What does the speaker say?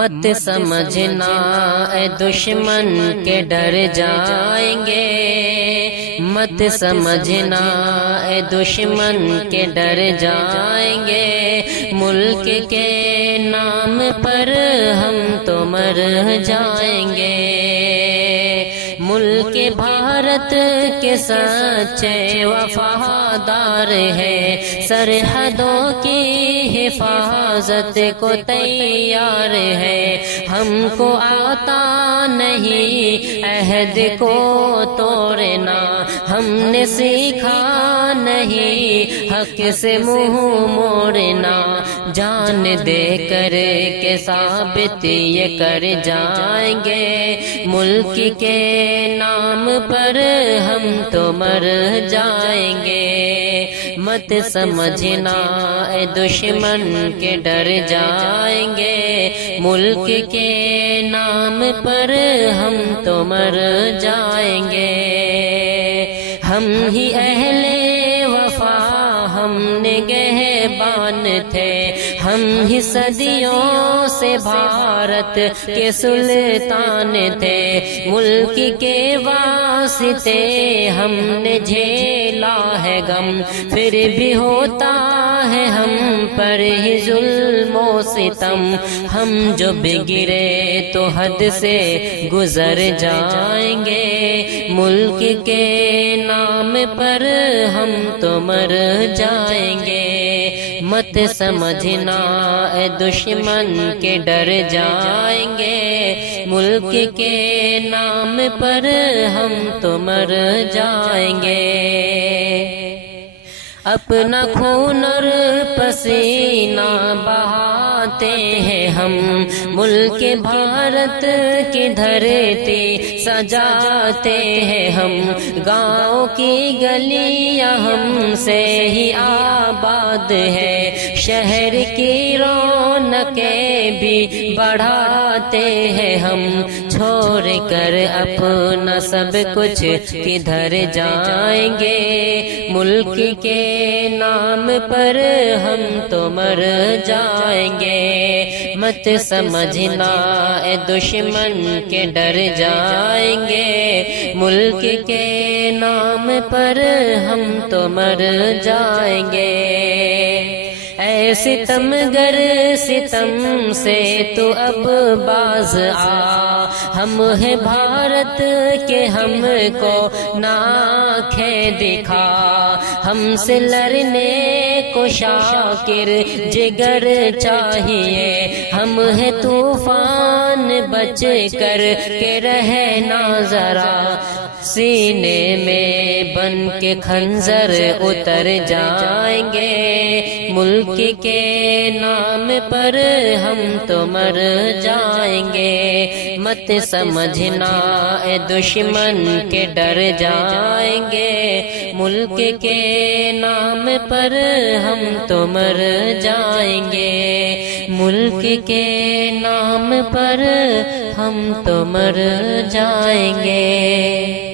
مت سمجھنا اے دشمن کے ڈر جائیں گے، مت سمجھنا اے دشمن کے ڈر جائیں گے، ملک کے نام پر ہم تو مر جائیں گے۔ ملک بھارت کے سچے وفادار ہے، سرحدوں کی حفاظت کو تیار ہے، ہم کو آتا نہیں عہد کو توڑنا، ہم نے سیکھا نہیں حق سے منہ موڑنا، جان دے کر کے ثابت یہ کر جائیں گے، ملک کے نام پر ہم تو مر جائیں گے۔ مت سمجھنا اے دشمن کے ڈر جائیں گے، ملک کے نام پر ہم تو مر جائیں گے۔ ہم ہی اہل وفا ہم نگہبان تھے، ہم ہی صدیوں سے بھارت کے سلطان تھے، ملک کے واسطے ہم نے جھیلا ہے غم، پھر بھی ہوتا ہے ہم پر ہی ظلم و ستم، ہم جو بگڑے تو حد سے گزر جائیں گے، ملک کے نام پر ہم تو مر جائیں گے۔ مت سمجھنا اے دشمن کے ڈر جائیں گے، ملک کے نام پر ہم تو مر جائیں گے۔ اپنا خون اور پسینہ بہاتے ہیں ہم، ملک بھارت کی دھرتی سجاتے ہیں ہم، گاؤں کی گلیاں ہم سے ہی آباد ہے، شہر کی رونقیں بھی بڑھاتے ہیں ہم، چھوڑ کر اپنا سب کچھ کدھر جائیں گے، ملک کے نام پر ہم تو مر جائیں گے۔ مت سمجھنا اے دشمن کے ڈر جائیں گے، ملک کے نام پر ہم تو مر جائیں گے۔ اے ستمگر ستم سے تو اب باز آ، ہم ہیں بھارت کے ہم کو نہ آنکھیں دکھا، ہم سے لڑنے کو شاکر جگر چاہیے، ہم ہیں طوفان بچ کر کے رہنا ذرا، سینے میں بن کے خنجر اتر جائیں گے، ملک کے نام پر ہم تو مر جائیں گے۔ مت سمجھنا اے دشمن کے ڈر جائیں گے، ملک کے نام پر ہم تو مر جائیں گے، ملک کے نام پر ہم تو مر جائیں گے۔